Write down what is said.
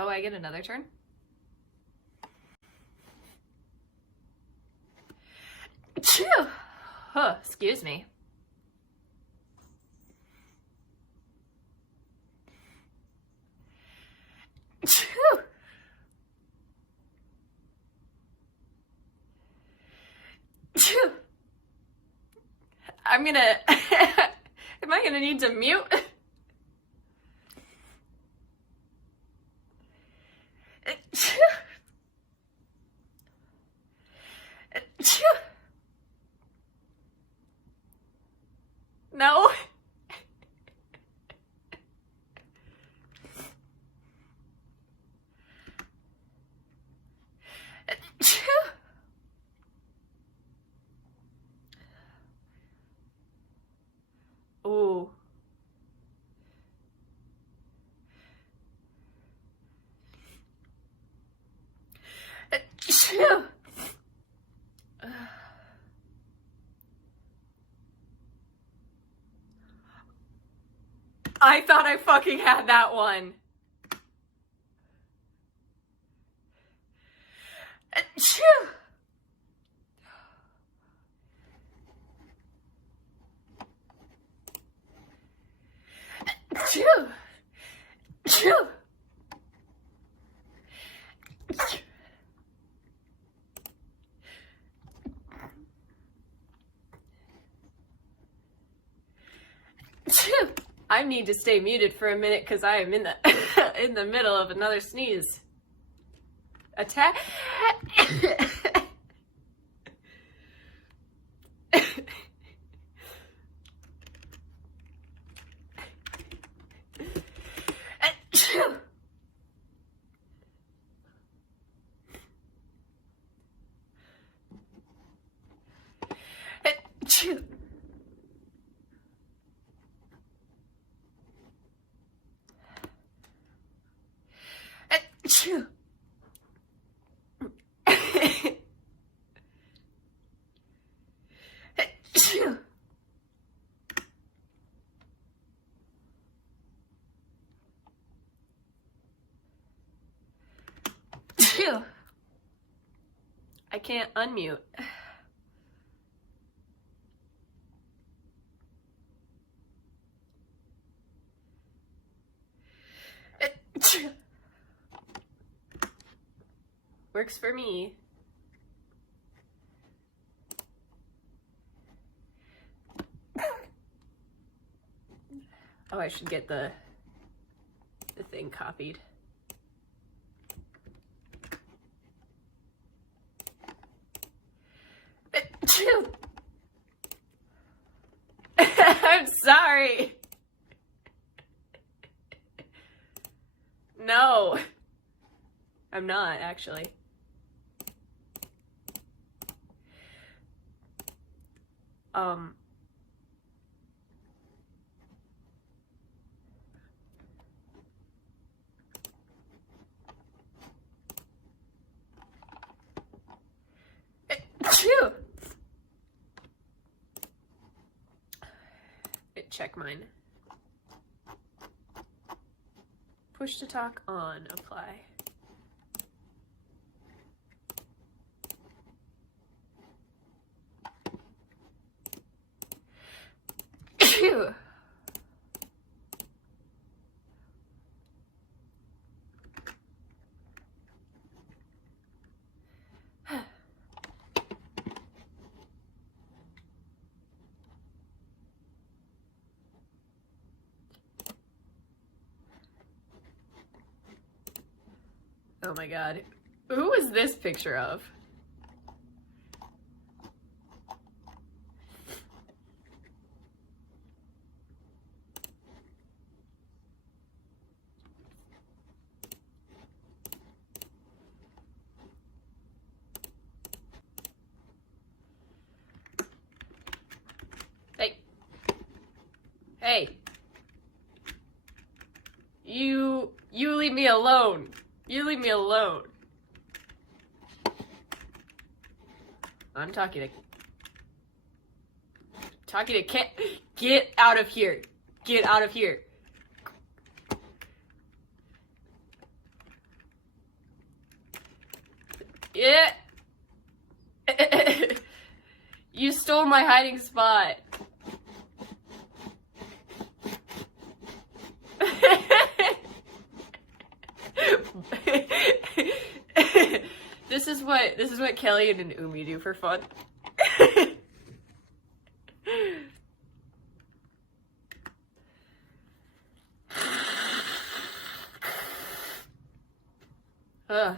Oh, I get another turn? Phew! Huh, excuse me. Phew! Phew! I'm gonna... Am I gonna need to mute? Phew! Phew! No? Phew! Ooh. Phew! I thought I fucking had that one. Phew! Phew! Phew! Phew! I need to stay muted for a minute because I am in the in the middle of another sneeze. Attack. I can't unmute. Works for me. Oh, I should get the thing copied. I'm sorry. No. I'm not, actually. Check mine. Push to talk on, apply. Phew. Oh my god. Who is this picture of? Hey. Hey. You leave me alone. You leave me alone. I'm talking to Kit. Get out of here. Get out of here. Yeah. You stole my hiding spot. This is what Kelly and Umi do for fun. Ugh.